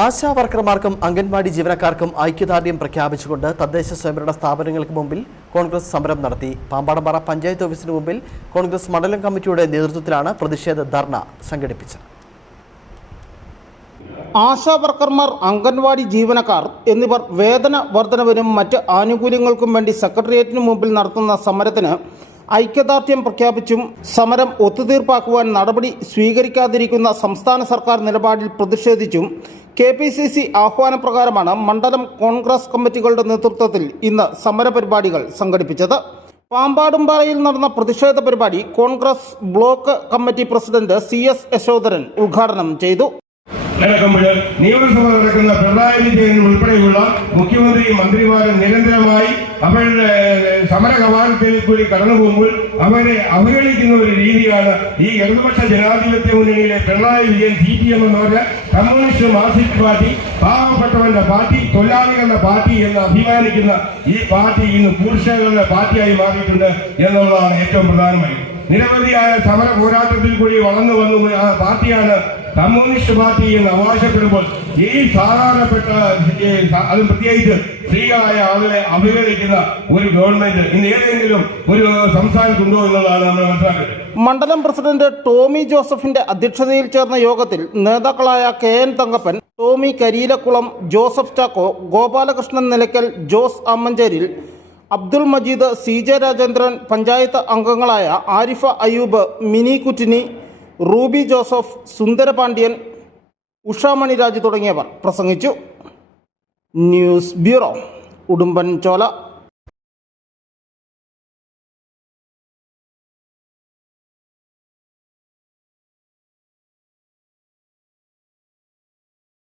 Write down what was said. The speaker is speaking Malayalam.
ആശാ വർക്കർമാർക്കും അംഗൻവാടി ജീവനക്കാർക്കും ഐക്യദാർഢ്യം പ്രഖ്യാപിച്ചുകൊണ്ട് തദ്ദേശ സ്വയംഭരണ സ്ഥാപനങ്ങൾക്ക് മുമ്പിൽ കോൺഗ്രസ് സമരം നടത്തി. പാമ്പാടമ്പാറ പഞ്ചായത്ത് ഓഫീസിന് മുമ്പിൽ കോൺഗ്രസ് മണ്ഡലം കമ്മിറ്റിയുടെ നേതൃത്വത്തിലാണ് പ്രതിഷേധ ധർണ സംഘടിപ്പിച്ചത്. ആശാ വർക്കർമാർ അംഗൻവാടി ജീവനക്കാർ എന്നിവർ വേതന വർധനവിനും മറ്റ് ആനുകൂല്യങ്ങൾക്കും വേണ്ടി സെക്രട്ടേറിയറ്റിന് മുമ്പിൽ നടത്തുന്ന സമരത്തിന് ഐക്യദാർഢ്യം പ്രഖ്യാപിച്ചും സമരം ഒത്തുതീർപ്പാക്കുവാൻ നടപടി സ്വീകരിക്കാതിരിക്കുന്ന സംസ്ഥാന സർക്കാർ നിലപാടിൽ പ്രതിഷേധിച്ചും കെ പി സി സി ആഹ്വാനപ്രകാരമാണ് മണ്ഡലം കോൺഗ്രസ് കമ്മിറ്റികളുടെ നേതൃത്വത്തിൽ ഇന്ന് സമരപരിപാടികൾ സംഘടിപ്പിച്ചത്. പാമ്പാടുംപാറയിൽ നടന്ന പ്രതിഷേധ പരിപാടി Congress block committee president C S Yashodharan ഉദ്ഘാടനം ചെയ്തു. നടക്കുമ്പോൾ നിയമസഭ നടക്കുന്ന പിണറായി വിജയൻ ഉൾപ്പെടെയുള്ള മുഖ്യമന്ത്രിയും മന്ത്രിമാരും നിരന്തരമായി അവരുടെ സമര കവാടത്തിൽ കൂടി കടന്നു പോകുമ്പോൾ അവരെ അവഗണിക്കുന്ന ഒരു രീതിയാണ് ഈ ഇടതുപക്ഷ ജനാധിപത്യ മുന്നണിയിലെ Pinarayi Vijayan C P M എന്ന് പറഞ്ഞ കമ്മ്യൂണിസ്റ്റ് മാർക്സിസ്റ്റ് പാർട്ടി പാവപ്പെട്ടവന്റെ പാർട്ടി തൊഴിലാളികളുടെ പാർട്ടി എന്ന് അഭിമാനിക്കുന്ന ഈ പാർട്ടി ഇന്ന് പുരുഷകളുടെ പാർട്ടിയായി മാറിയിട്ടുണ്ട് എന്നുള്ളതാണ് ഏറ്റവും പ്രധാനമായി. നിരവധിയായ സമര പോരാട്ടത്തിൽ കൂടി വളർന്നു വന്നു ആ പാർട്ടിയാണ് കമ്മ്യൂണിസ്റ്റ് പാർട്ടിയിൽ അവകാശപ്പെടുമ്പോൾ ഈ സാധാരണപ്പെട്ട അതും പ്രത്യേകിച്ച് സ്ത്രീകളായ ആളുകളെ അവഗണിക്കുന്ന ഒരു ഗവൺമെന്റ് ഇന്ന് ഏതെങ്കിലും ഒരു സംസ്ഥാനത്തുണ്ടോ എന്നുള്ളതാണ് നമ്മൾ മനസ്സിലാക്കുന്നത് മണ്ഡലം പ്രസിഡന്റ് ടോമി ജോസഫിന്റെ അധ്യക്ഷതയിൽ ചേർന്ന യോഗത്തിൽ നേതാക്കളായ K N Thankappan Tomy Kareelakkulam Joseph Chacko Gopalakrishnan Nilakkal Jose Ammancheril Abdul Majeed C J Rajendran panchayat അംഗങ്ങളായ ആരിഫ അയ്യൂബ് മിനി കുറ്റിനി റൂബി ജോസഫ് സുന്ദരപാണ്ഡ്യൻ ഉഷാമണി രാജ് തുടങ്ങിയവർ പ്രസംഗിച്ചു. ന്യൂസ് ബ്യൂറോ ഉടുമ്പൻ ചോല